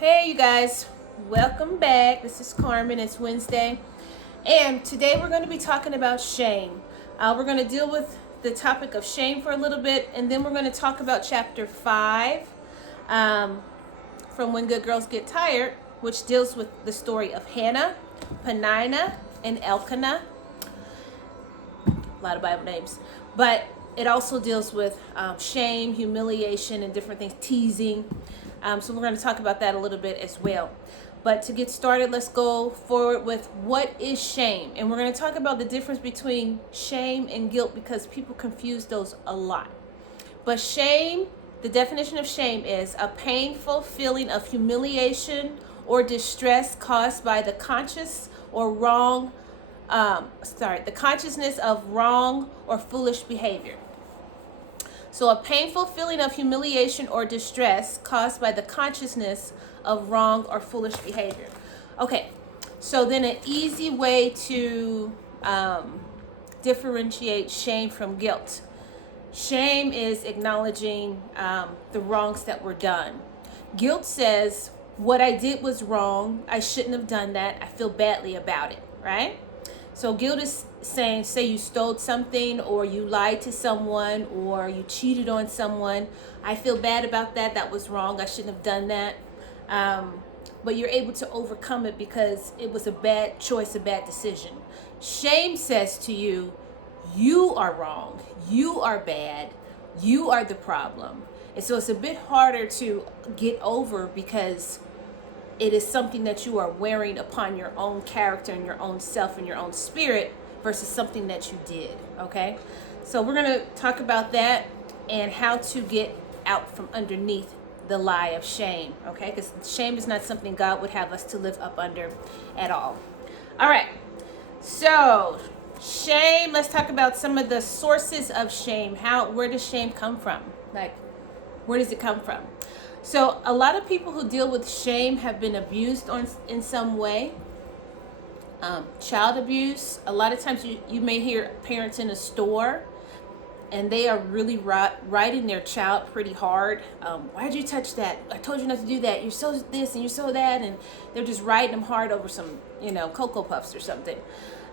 Hey, you guys, welcome back. This is Carmen. It's Wednesday, and today we're going to be talking about shame. We're going to deal with the topic of shame for a little bit, and then we're going to talk about chapter 5 um, from When Good Girls Get Tired, which deals with the story of Hannah, Penina, and Elkanah. A lot of Bible names, but it also deals with shame, humiliation, and different things, teasing. So we're going to talk about that a little bit as well. But to get started, let's go forward with what is shame. And we're going to talk about the difference between shame and guilt because people confuse those a lot. But shame, the definition of shame is a painful feeling of humiliation or distress caused by the the consciousness of wrong or foolish behavior. So a painful feeling of humiliation or distress caused by the consciousness of wrong or foolish behavior. Okay, so then an easy way to differentiate shame from guilt. Shame is acknowledging the wrongs that were done. Guilt says, what I did was wrong. I shouldn't have done that. I feel badly about it, right? So guilt is saying, say you stole something or you lied to someone or you cheated on someone. I feel bad about that. That was wrong. I shouldn't have done that. But you're able to overcome it because it was a bad choice, a bad decision. Shame says to you, you are wrong. You are bad. You are the problem. And so it's a bit harder to get over because it is something that you are wearing upon your own character and your own self and your own spirit versus something that you did, okay? So we're going to talk about that and how to get out from underneath the lie of shame, okay? Because shame is not something God would have us to live up under at all. All right, so shame, let's talk about some of the sources of shame. Where does shame come from? Like, where does it come from? So a lot of people who deal with shame have been abused in some way. Child abuse. A lot of times you may hear parents in a store and they are really riding their child pretty hard. Why'd you touch that? I told you not to do that. You're so this and you're so that. And they're just riding them hard over some, Cocoa Puffs or something.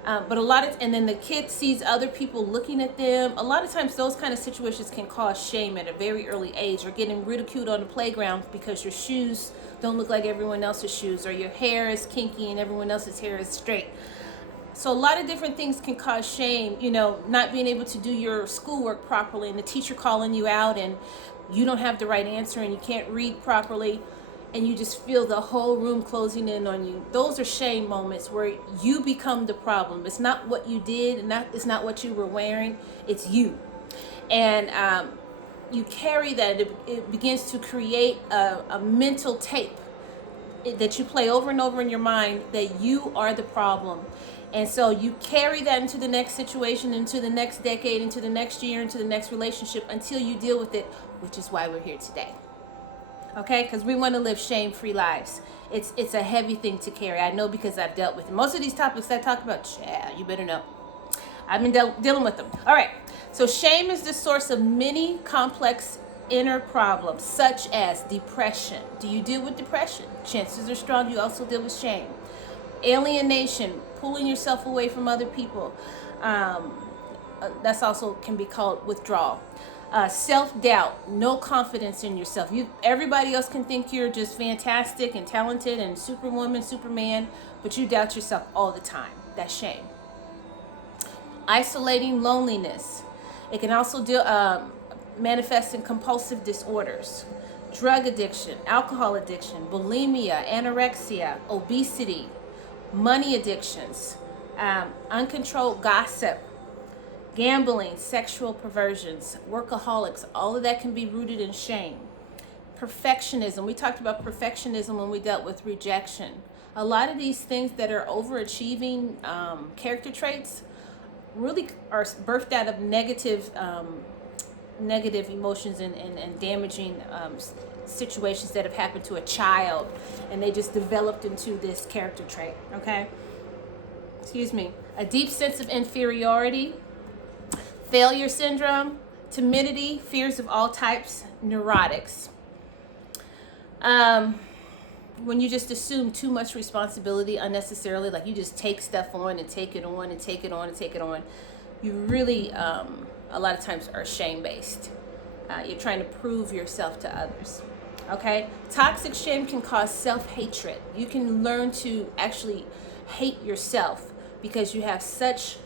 But and then the kid sees other people looking at them. A lot of times those kind of situations can cause shame at a very early age, or getting ridiculed on the playground because your shoes don't look like everyone else's shoes, or your hair is kinky and everyone else's hair is straight. So a lot of different things can cause shame, not being able to do your schoolwork properly and the teacher calling you out and you don't have the right answer and you can't read properly and you just feel the whole room closing in on you. Those are shame moments where you become the problem. It's not what you did, and it's not what you were wearing. It's you. And you carry that. It begins to create a mental tape that you play over and over in your mind that you are the problem. And so you carry that into the next situation, into the next decade, into the next year, into the next relationship until you deal with it, which is why we're here today. Okay, because we want to live shame-free lives. It's a heavy thing to carry. I know because I've dealt with it. Most of these topics I talk about, you better know. I've been dealing with them. All right, so shame is the source of many complex inner problems, such as depression. Do you deal with depression? Chances are strong you also deal with shame. Alienation, pulling yourself away from other people. That's also can be called withdrawal. Self-doubt, no confidence in yourself. Everybody else can think you're just fantastic and talented and superwoman, superman, but you doubt yourself all the time. That's shame. Isolating loneliness. It can also manifest in compulsive disorders, drug addiction, alcohol addiction, bulimia, anorexia, obesity, money addictions, uncontrolled gossip, gambling, sexual perversions, workaholics. All of that can be rooted in shame. Perfectionism. We talked about perfectionism when we dealt with rejection. A lot of these things that are overachieving character traits really are birthed out of negative emotions and damaging situations that have happened to a child, and they just developed into this character trait. Okay, excuse me. A deep sense of inferiority, failure syndrome, timidity, fears of all types, neurotics. when you just assume too much responsibility unnecessarily, like you just take stuff on and take it on and take it on and take it on, you really, a lot of times are shame based. You're trying to prove yourself to others. Okay? Toxic shame can cause self-hatred. You can learn to actually hate yourself because you have such,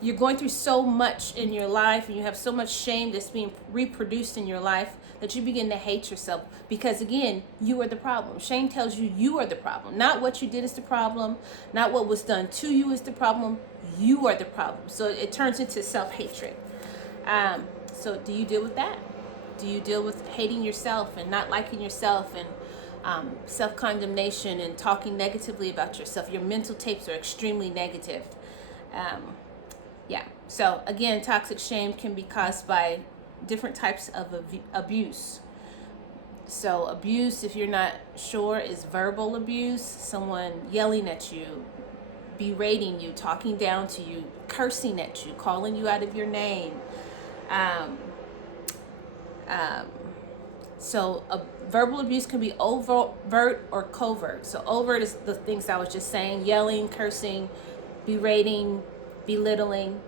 you're going through so much in your life and you have so much shame that's being reproduced in your life that you begin to hate yourself because, again, you are the problem. Shame tells you you are the problem. Not what you did is the problem. Not what was done to you is the problem. You are the problem. So it turns into self-hatred. So do you deal with that? Do you deal with hating yourself and not liking yourself and self-condemnation and talking negatively about yourself? Your mental tapes are extremely negative. Yeah. So again, toxic shame can be caused by different types of abuse. So abuse, if you're not sure, is verbal abuse, someone yelling at you, berating you, talking down to you, cursing at you, calling you out of your name. So verbal abuse can be overt or covert. So overt is the things I was just saying, yelling, cursing, berating, belittling.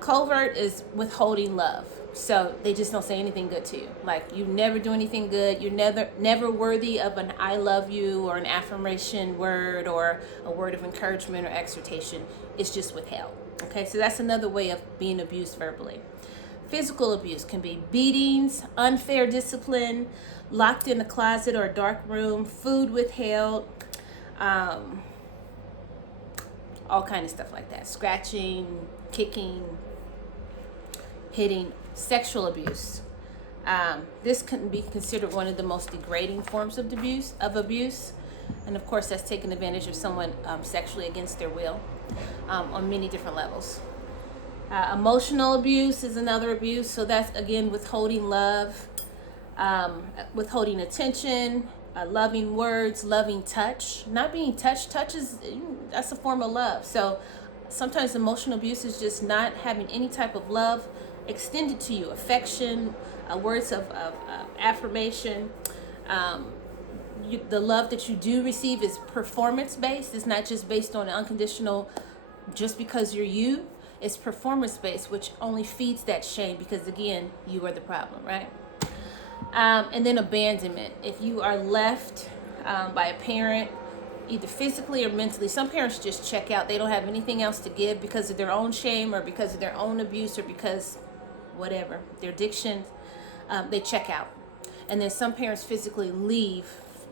Covert is withholding love. So they just don't say anything good to you. Like you never do anything good. You're never worthy of an I love you or an affirmation word or a word of encouragement or exhortation. It's just withheld. Okay, so that's another way of being abused verbally. Physical abuse can be beatings, unfair discipline, locked in a closet or a dark room, food withheld, all kind of stuff like that. Scratching, kicking, hitting. Sexual abuse. This can be considered one of the most degrading forms of abuse. And of course, that's taking advantage of someone sexually against their will on many different levels. Emotional abuse is another abuse. So that's, again, withholding love, withholding attention, loving words, loving touch. Not being touched. Touch that's a form of love. So sometimes emotional abuse is just not having any type of love extended to you, affection, words of affirmation. The love that you do receive is performance based. It's not just based on unconditional, just because you're you. It's performance based, which only feeds that shame because, again, you are the problem, right? And then abandonment. If you are left by a parent, either physically or mentally, some parents just check out. They don't have anything else to give because of their own shame or because of their own abuse or because whatever, their addiction, they check out. And then some parents physically leave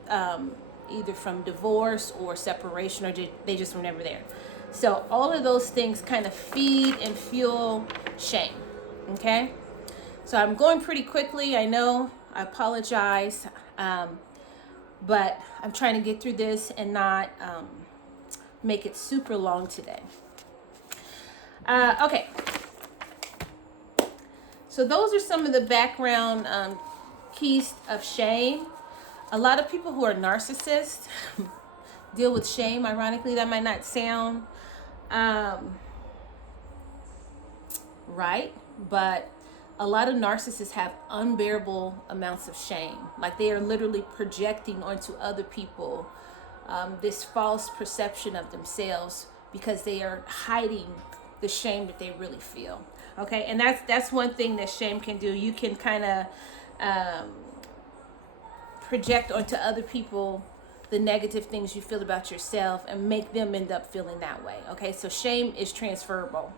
either from divorce or separation, or they just were never there. So all of those things kind of feed and fuel shame, okay? So I'm going pretty quickly. I know, I apologize, but I'm trying to get through this and not make it super long today. Okay. So those are some of the background keys of shame. A lot of people who are narcissists deal with shame. Ironically, that might not sound right, but a lot of narcissists have unbearable amounts of shame. Like they are literally projecting onto other people this false perception of themselves because they are hiding the shame that they really feel. Okay, and that's one thing that shame can do. You can kind of project onto other people the negative things you feel about yourself and make them end up feeling that way. Okay, so shame is transferable.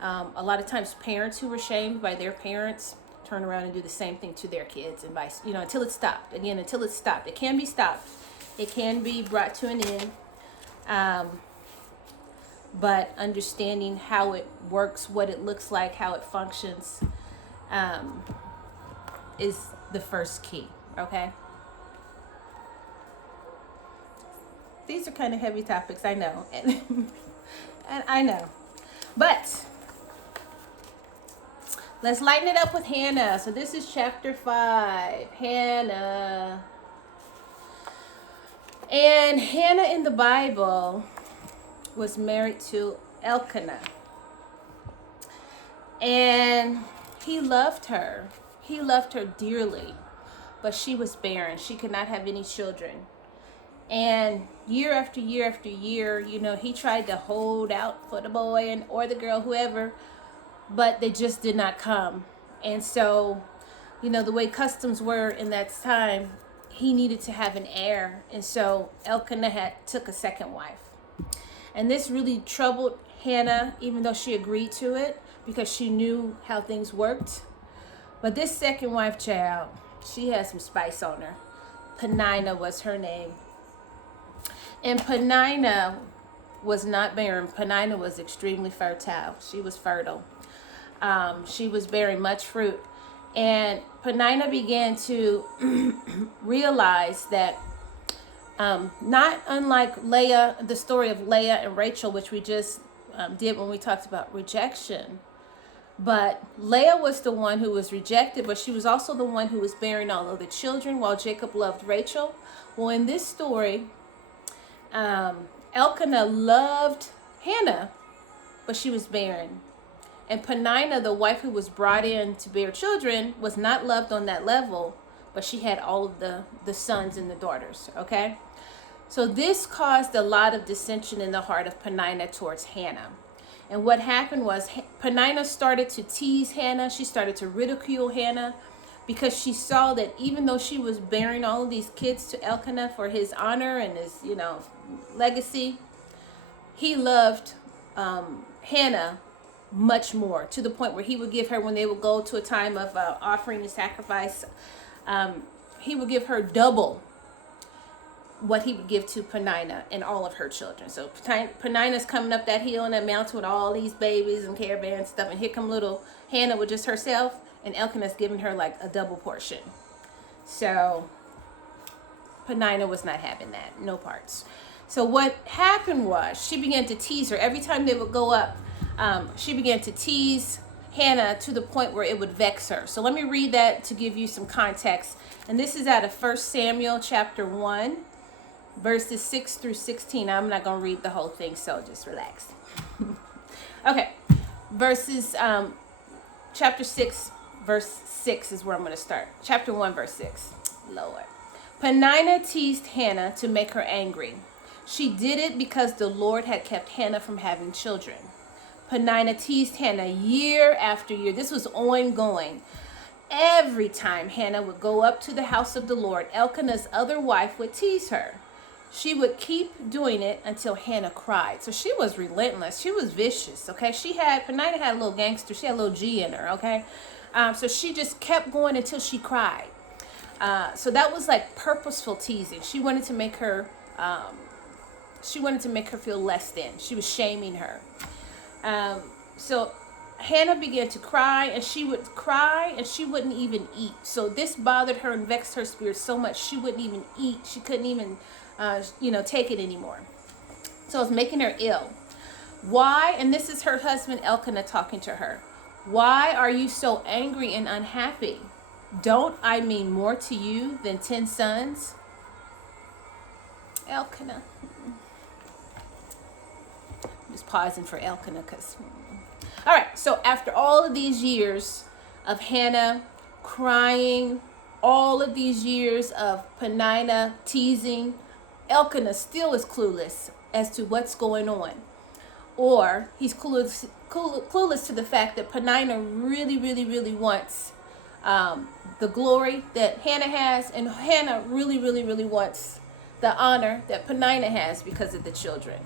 A lot of times parents who were shamed by their parents turn around and do the same thing to their kids and vice, until it's stopped. Again, until it's stopped. It can be stopped. It can be brought to an end. But understanding how it works, what it looks like, how it functions, is the first key, okay? These are kind of heavy topics, I know. And I know. But let's lighten it up with Hannah. So this is chapter 5, Hannah. And Hannah in the Bible was married to Elkanah. And he loved her. He loved her dearly. but she was barren. She could not have any children. And year after year after year, he tried to hold out for the boy or the girl, whoever, but they just did not come. And so, the way customs were in that time, he needed to have an heir. And so Elkanah took a second wife. And this really troubled Hannah, even though she agreed to it, because she knew how things worked. But this second wife, child, she had some spice on her. Peninnah was her name. And Peninnah was not barren. Peninnah was extremely fertile. She was fertile. She was bearing much fruit. And Peninnah began to realize that not unlike Leah, the story of Leah and Rachel, which we just did when we talked about rejection. But Leah was the one who was rejected, but she was also the one who was bearing all of the children while Jacob loved Rachel. Well, in this story, Elkanah loved Hannah, but she was barren. And Peninnah, the wife who was brought in to bear children, was not loved on that level, but she had all of the sons and the daughters, okay? So this caused a lot of dissension in the heart of Peninnah towards Hannah. And what happened was Peninnah started to tease Hannah. She started to ridicule Hannah because she saw that even though she was bearing all of these kids to Elkanah for his honor and his, legacy, he loved Hannah much more, to the point where he would give her, when they would go to a time of offering and sacrifice, he would give her double what he would give to Peninnah and all of her children. So Peninnah's coming up that hill and that mountain with all these babies and caravans and stuff, and here come little Hannah with just herself, and Elkanah's giving her like a double portion. So Peninnah was not having that, no parts. So what happened was she began to tease her. Every time they would go up, she began to tease Hannah to the point where it would vex her. So let me read that to give you some context. And this is out of 1 Samuel chapter 1, verses 6 through 16. I'm not going to read the whole thing, so just relax. Okay. Chapter 6, verse 6 is where I'm going to start. Chapter 1, verse 6. Lord. Peninnah teased Hannah to make her angry. She did it because the Lord had kept Hannah from having children. Peninnah teased Hannah year after year. This was ongoing. Every time Hannah would go up to the house of the Lord, Elkanah's other wife would tease her. She would keep doing it until Hannah cried. So she was relentless. She was vicious, okay? Peninnah had a little gangster. She had a little G in her, okay? So she just kept going until she cried. So that was like purposeful teasing. She wanted to make her feel less than. She was shaming her. So Hannah began to cry, and she would cry and she wouldn't even eat. So this bothered her and vexed her spirit so much she wouldn't even eat. She couldn't even, take it anymore. So it was making her ill. Why? And this is her husband Elkanah talking to her. Why are you so angry and unhappy? Don't I mean more to you than 10 sons? Elkanah. I'm just pausing for Elkanah because... All right, so after all of these years of Hannah crying, all of these years of Peninnah teasing, Elkanah still is clueless as to what's going on. Or he's clueless to the fact that Peninnah really, really, really wants the glory that Hannah has, and Hannah really, really, really wants the honor that Peninnah has because of the children.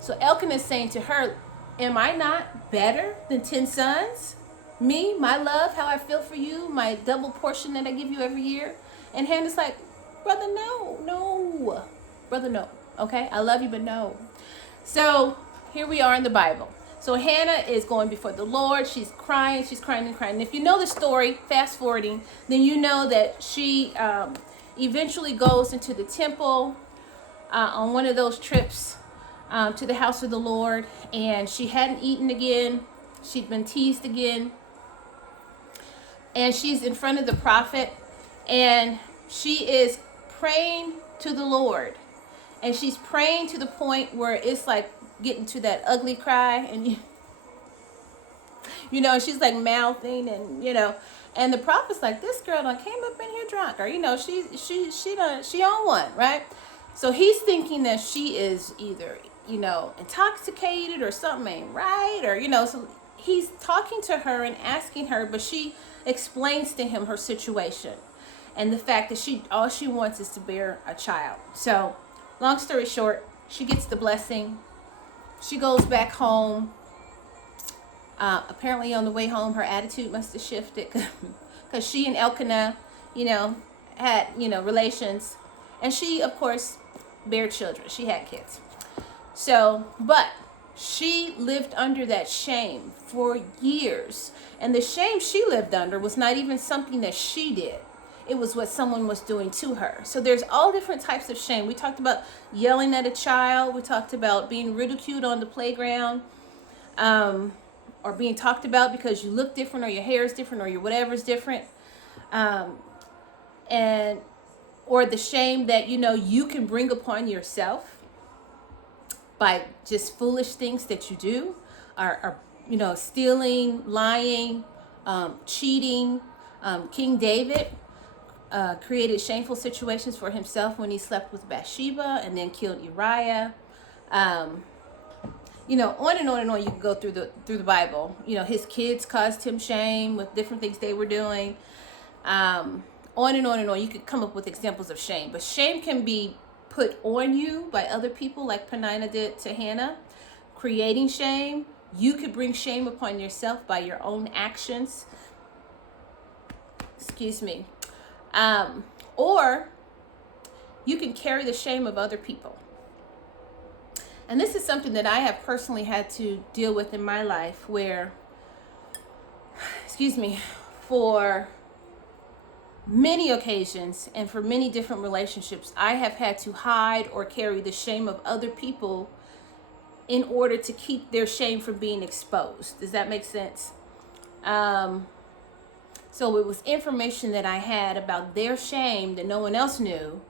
So Elkanah is saying to her, am I not better than 10 sons? Me, my love, how I feel for you, my double portion that I give you every year. And Hannah's like, brother, no. Brother, no. Okay, I love you, but no. So here we are in the Bible. So Hannah is going before the Lord. She's crying and crying. And if you know the story, fast forwarding, then you know that she eventually goes into the temple on one of those trips to the house of the Lord, and she hadn't eaten again. She'd been teased again, and she's in front of the prophet, and she is praying to the Lord, and she's praying to the point where it's like getting to that ugly cry, and she's like mouthing, and And the prophet's like, this girl done came up in here drunk, or she on one, right? So he's thinking that she is either intoxicated or something ain't right, or so he's talking to her and asking her, but she explains to him her situation and the fact that all she wants is to bear a child. So, long story short, she gets the blessing. She goes back home. Apparently on the way home, her attitude must have shifted because she and Elkanah, had, relations. And she, of course, bare children. She had kids. So, but she lived under that shame for years. And the shame she lived under was not even something that she did. It was what someone was doing to her. So there's all different types of shame. We talked about yelling at a child. We talked about being ridiculed on the playground. Or being talked about because you look different, or your hair is different, or your whatever is different. Or the shame that, you can bring upon yourself by just foolish things that you do, or stealing, lying, cheating. King David created shameful situations for himself when he slept with Bathsheba and then killed Uriah. On and on and on. You can go through the Bible. His kids caused him shame with different things they were doing. On and on and on. You could come up with examples of shame, but shame can be put on you by other people, like Peninnah did to Hannah, creating shame. You could bring shame upon yourself by your own actions. Excuse me. Or you can carry the shame of other people. And this is something that I have personally had to deal with in my life where, for many occasions and for many different relationships, I have had to hide or carry the shame of other people in order to keep their shame from being exposed. Does that make sense? So it was information that I had about their shame that no one else knew,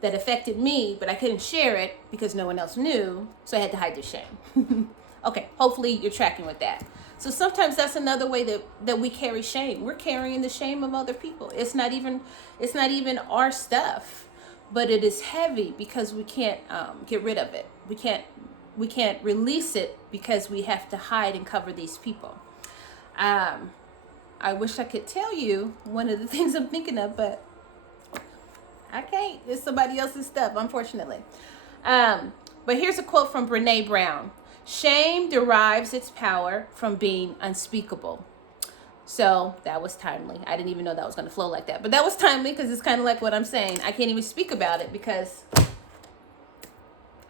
that affected me, but I couldn't share it because no one else knew, so I had to hide their shame. Okay, hopefully you're tracking with that. So sometimes that's another way that we carry shame. We're carrying the shame of other people. It's not even our stuff, but it is heavy because we can't get rid of it. We can't release it because we have to hide and cover these people. I wish I could tell you one of the things I'm thinking of, but I can't. It's somebody else's stuff, unfortunately. But here's a quote from Brené Brown. Shame derives its power from being unspeakable. So that was timely. I didn't even know that was going to flow like that. But that was timely because it's kind of like what I'm saying. I can't even speak about it because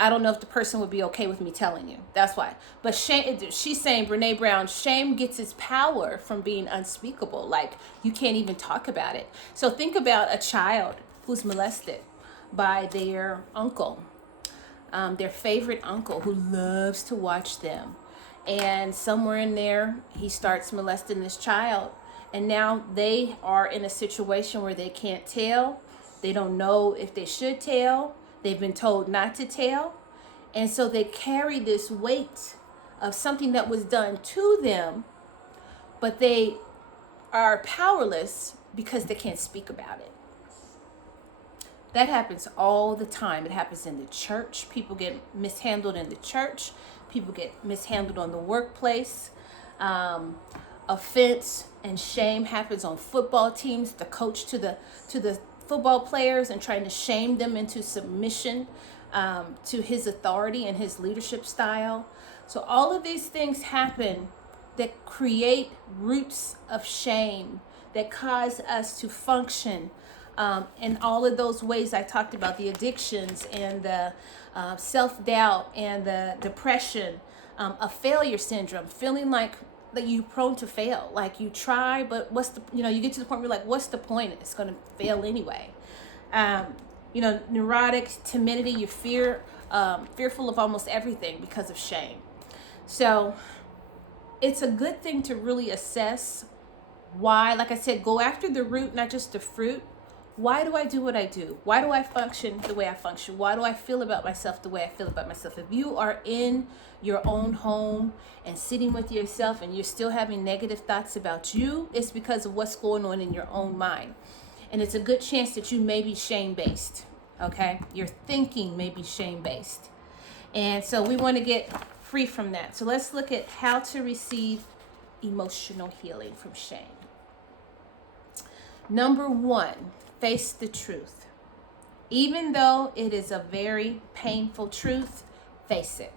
I don't know if the person would be okay with me telling you. That's why. But shame, she's saying, Brené Brown, shame gets its power from being unspeakable. Like, you can't even talk about it. So think about a child who's molested by their uncle, their favorite uncle who loves to watch them. And somewhere in there, he starts molesting this child. And now they are in a situation where they can't tell. They don't know if they should tell. They've been told not to tell. And so they carry this weight of something that was done to them, but they are powerless because they can't speak about it. That happens all the time. It happens in the church. People get mishandled in the church. People get mishandled on the workplace. Offense and shame happens on football teams. The coach to the football players and trying to shame them into submission to his authority and his leadership style. So all of these things happen that create roots of shame that cause us to function in all of those ways I talked about, the addictions and the self-doubt and the depression, a failure syndrome, feeling like that you're prone to fail. Like you try, but you get to the point where you're like, what's the point? It's going to fail anyway. Neurotic, timidity, you fearful of almost everything because of shame. So it's a good thing to really assess why, like I said, go after the root, not just the fruit. Why do I do what I do? Why do I function the way I function? Why do I feel about myself the way I feel about myself? If you are in your own home and sitting with yourself and you're still having negative thoughts about you, it's because of what's going on in your own mind. And it's a good chance that you may be shame-based, okay? Your thinking may be shame-based. And so we want to get free from that. So let's look at how to receive emotional healing from shame. Number one, face the truth. Even though it is a very painful truth, face it.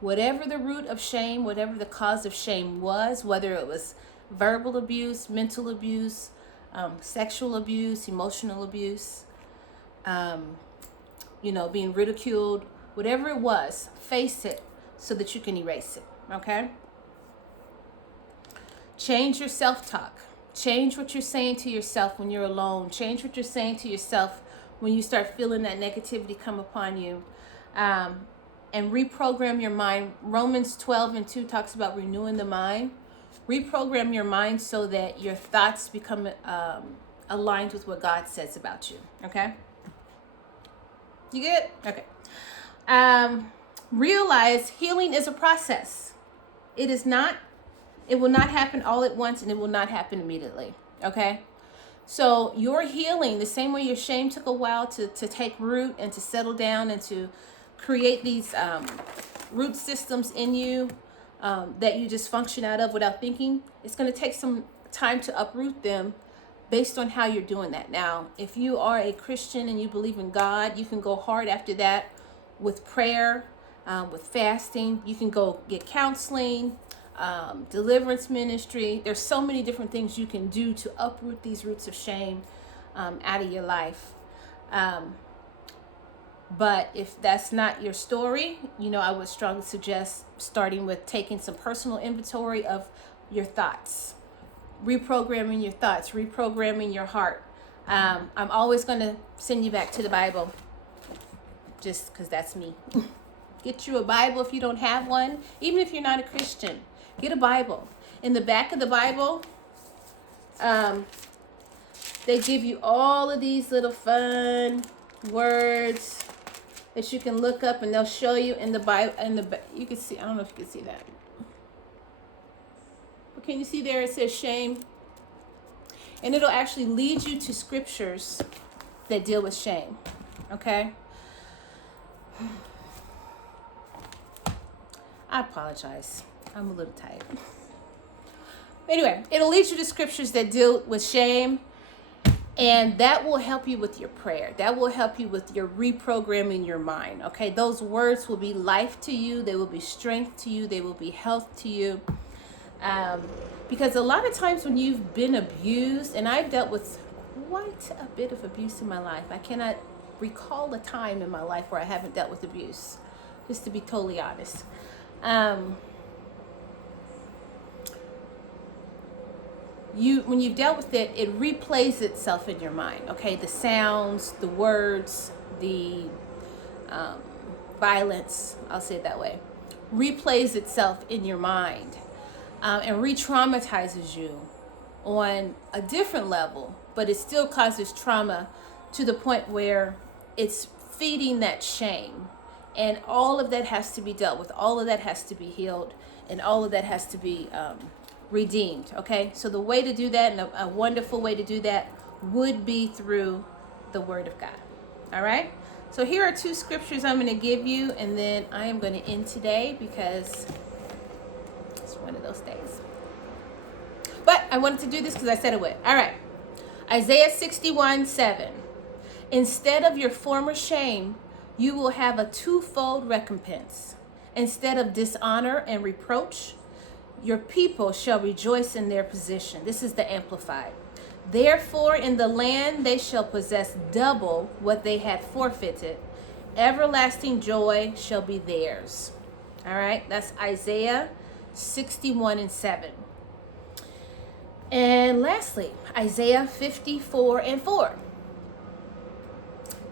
Whatever the root of shame, whatever the cause of shame was, whether it was verbal abuse, mental abuse, sexual abuse, emotional abuse, being ridiculed, whatever it was, face it so that you can erase it, okay? Change your self-talk. Change what you're saying to yourself when you're alone. Change what you're saying to yourself when you start feeling that negativity come upon you. And reprogram your mind. Romans 12:2 talks about renewing the mind. Reprogram your mind so that your thoughts become aligned with what God says about you. Okay? You good? Okay. Realize healing is a process. It will not happen all at once, and it will not happen immediately. Okay? So your healing, the same way your shame took a while to take root and to settle down and to create these root systems in you that you just function out of without thinking, it's going to take some time to uproot them based on how you're doing that. Now, if you are a Christian and you believe in God, you can go hard after that with prayer, with fasting. You can go get counseling, deliverance ministry. There's so many different things you can do to uproot these roots of shame out of your life. But if that's not your story, I would strongly suggest starting with taking some personal inventory of your thoughts, reprogramming your thoughts, reprogramming your heart. I'm always going to send you back to the Bible just because that's me. Get you a Bible if you don't have one. Even if you're not a Christian, get a Bible. In the back of the Bible, they give you all of these little fun words that you can look up, and they'll show you in the Bible. You can see. I don't know if you can see that. But can you see there? It says shame, and it'll actually lead you to scriptures that deal with shame. Okay. I apologize. I'm a little tired. Anyway, it'll lead you to scriptures that deal with shame. And that will help you with your prayer. That will help you with your reprogramming your mind. Okay, those words will be life to you. They will be strength to you. They will be health to you. Because a lot of times when you've been abused, and I've dealt with quite a bit of abuse in my life. I cannot recall a time in my life where I haven't dealt with abuse, just to be totally honest. When you've dealt with it, it replays itself in your mind. Okay, the sounds, the words, the violence, I'll say it that way, replays itself in your mind and re-traumatizes you on a different level, but it still causes trauma to the point where it's feeding that shame. And all of that has to be dealt with. All of that has to be healed, and all of that has to be redeemed. Okay, so the way to do that, and a wonderful way to do that, would be through the Word of God. All right, so here are two scriptures I'm going to give you, and then I am going to end today because it's one of those days. But I wanted to do this because I said it would. All right, Isaiah 61:7. Instead of your former shame, you will have a twofold recompense. Instead of dishonor and reproach, your people shall rejoice in their position. This is the Amplified. Therefore, in the land they shall possess double what they had forfeited. Everlasting joy shall be theirs. All right, that's Isaiah 61:7. And lastly, Isaiah 54:4.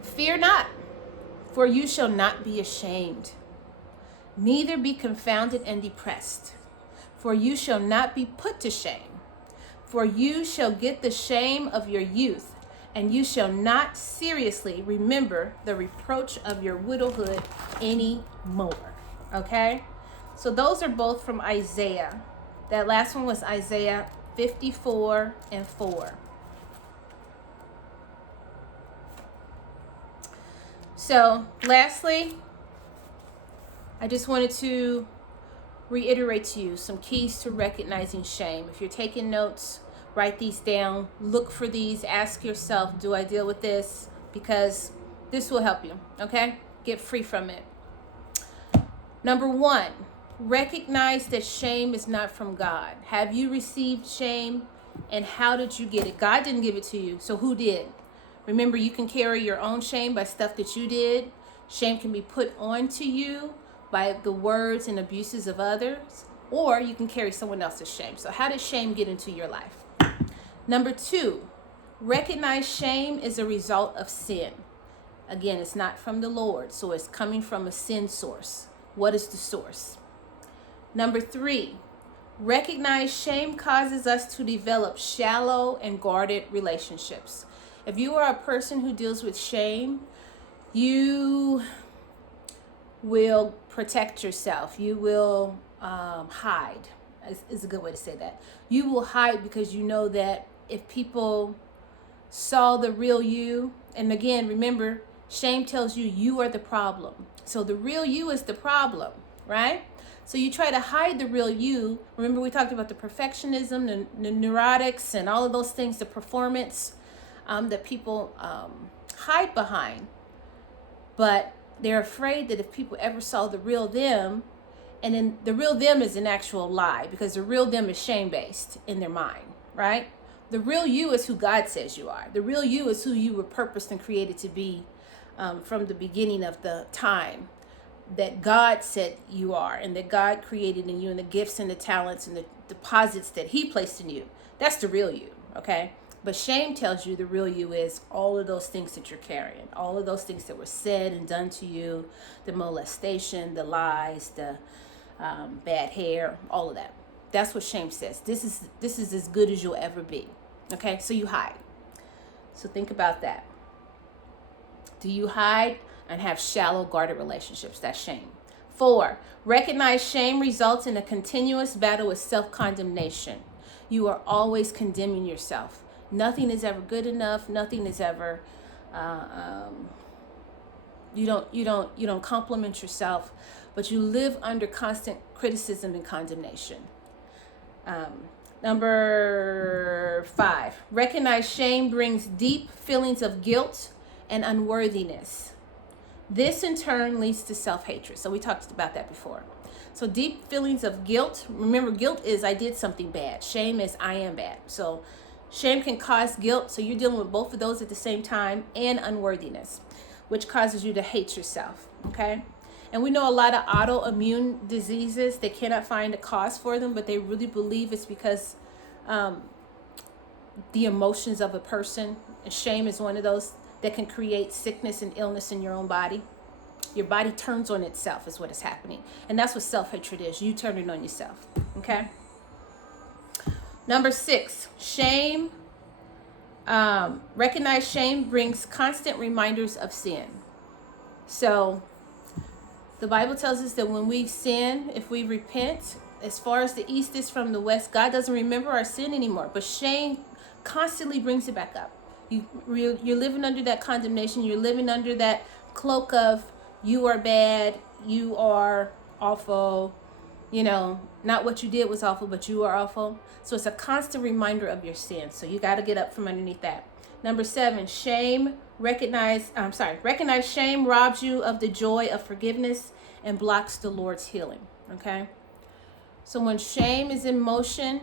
Fear not, for you shall not be ashamed, neither be confounded and depressed. For you shall not be put to shame, for you shall get the shame of your youth and you shall not seriously remember the reproach of your widowhood any more. Okay? So those are both from Isaiah. That last one was Isaiah 54:4. So lastly, I just wanted to reiterate to you some keys to recognizing shame. If you're taking notes, write these down. Look for these. Ask yourself, do I deal with this? Because this will help you, okay? Get free from it. Number 1, recognize that shame is not from God. Have you received shame, and how did you get it? God didn't give it to you, so who did? Remember, you can carry your own shame by stuff that you did. Shame can be put onto you by the words and abuses of others, or you can carry someone else's shame. So how did shame get into your life? Number 2, recognize shame is a result of sin. Again, it's not from the Lord, so it's coming from a sin source. What is the source? Number 3, recognize shame causes us to develop shallow and guarded relationships. If you are a person who deals with shame, you will protect yourself. You will hide, is a good way to say that. You will hide because you know that if people saw the real you, and again, remember, shame tells you you are the problem. So the real you is the problem, right? So you try to hide the real you. Remember, we talked about the perfectionism, the neurotics, and all of those things, the performance that people hide behind. But they're afraid that if people ever saw the real them, and then the real them is an actual lie, because the real them is shame-based in their mind, right? The real you is who God says you are. The real you is who you were purposed and created to be from the beginning of the time that God said you are, and that God created in you, and the gifts and the talents and the deposits that He placed in you. That's the real you, okay? But shame tells you the real you is all of those things that you're carrying, all of those things that were said and done to you, the molestation, the lies, the bad hair, all of that. That's what shame says. This is as good as you'll ever be. Okay, so you hide. So think about that. Do you hide and have shallow, guarded relationships? That's shame. 4, recognize shame results in a continuous battle with self-condemnation. You are always condemning yourself. Nothing is ever good enough. Nothing is ever. You don't compliment yourself, but you live under constant criticism and condemnation. Number 5, recognize shame brings deep feelings of guilt and unworthiness. This in turn leads to self-hatred. So we talked about that before. So deep feelings of guilt. Remember, guilt is I did something bad. Shame is I am bad. So shame can cause guilt. So you're dealing with both of those at the same time, and unworthiness, which causes you to hate yourself. Okay? And we know a lot of autoimmune diseases, they cannot find a cause for them, but they really believe it's because the emotions of a person. And shame is one of those that can create sickness and illness in your own body. Your body turns on itself is what is happening. And that's what self-hatred is. You turning on yourself. Okay? Number 6, shame. Recognize shame brings constant reminders of sin. So the Bible tells us that when we sin, if we repent, as far as the east is from the west, God doesn't remember our sin anymore. But shame constantly brings it back up. You're living under that condemnation. You're living under that cloak of you are bad, you are awful, not what you did was awful, but you are awful. So it's a constant reminder of your sin. So you got to get up from underneath that. Number 7, recognize shame robs you of the joy of forgiveness and blocks the Lord's healing. Okay? So when shame is in motion,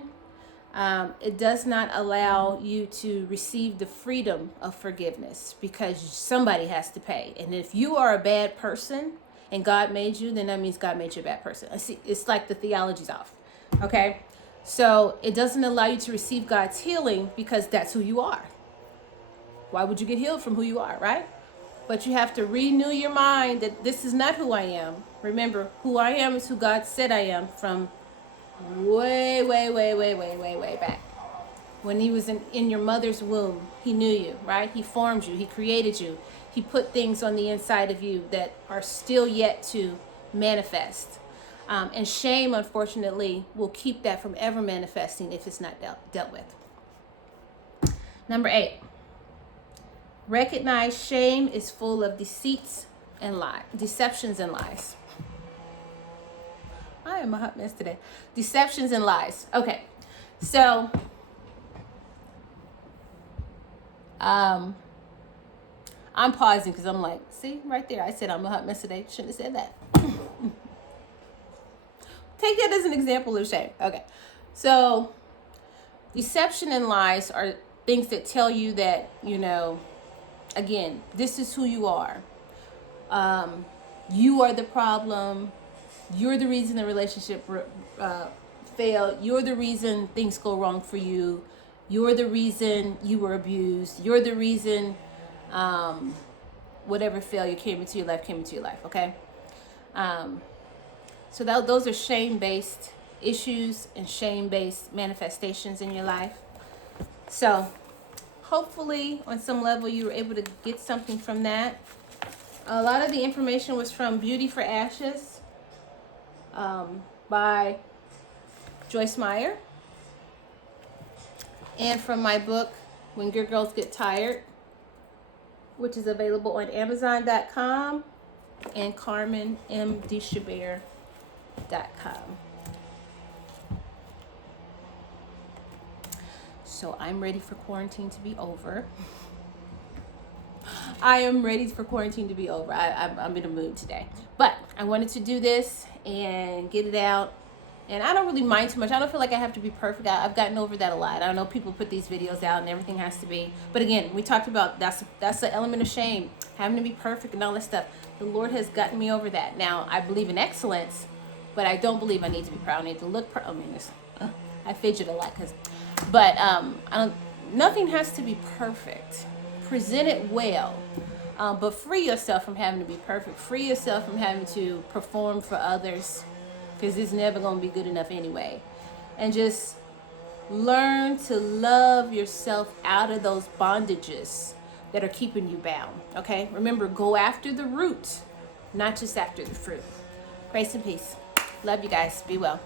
it does not allow you to receive the freedom of forgiveness, because somebody has to pay. And if you are a bad person and God made you, then that means God made you a bad person. See, it's like the theology's off. Okay? So it doesn't allow you to receive God's healing, because that's who you are. Why would you get healed from who you are, right? But you have to renew your mind that this is not who I am. Remember, who I am is who God said I am from way, way, way, way, way, way, way back. When he was in your mother's womb, he knew you, right? He formed you. He created you. He put things on the inside of you that are still yet to manifest. And shame, unfortunately, will keep that from ever manifesting if it's not dealt with. Number 8, recognize shame is full of deceptions and lies. I am a hot mess today. Deceptions and lies. Okay, so I'm pausing because I'm like, see, right there, I said I'm a hot mess today. Shouldn't have said that. Take that as an example of shame. Okay, so deception and lies are things that tell you that, again, this is who you are. You are the problem. You're the reason the relationship failed. You're the reason things go wrong for you. You're the reason you were abused. You're the reason whatever failure came into your life, okay? So those are shame-based issues and shame-based manifestations in your life. So hopefully on some level you were able to get something from that. A lot of the information was from Beauty for Ashes by Joyce Meyer, and from my book, When Good Girls Get Tired, which is available on Amazon.com and CarmenMDeChabert.com. So I'm ready for quarantine to be over. I am ready for quarantine to be over. I'm in a mood today. But I wanted to do this and get it out. And I don't really mind too much. I don't feel like I have to be perfect. I've gotten over that a lot. I know people put these videos out and everything has to be. But again, we talked about that's the element of shame, having to be perfect and all that stuff. The Lord has gotten me over that. Now, I believe in excellence, but I don't believe I need to be proud. I need to look proud. I fidget a lot but nothing has to be perfect. Present it well, but free yourself from having to be perfect. Free yourself from having to perform for others, because it's never going to be good enough anyway. And just learn to love yourself out of those bondages that are keeping you bound, okay? Remember, go after the root, not just after the fruit. Grace and peace. Love you guys. Be well.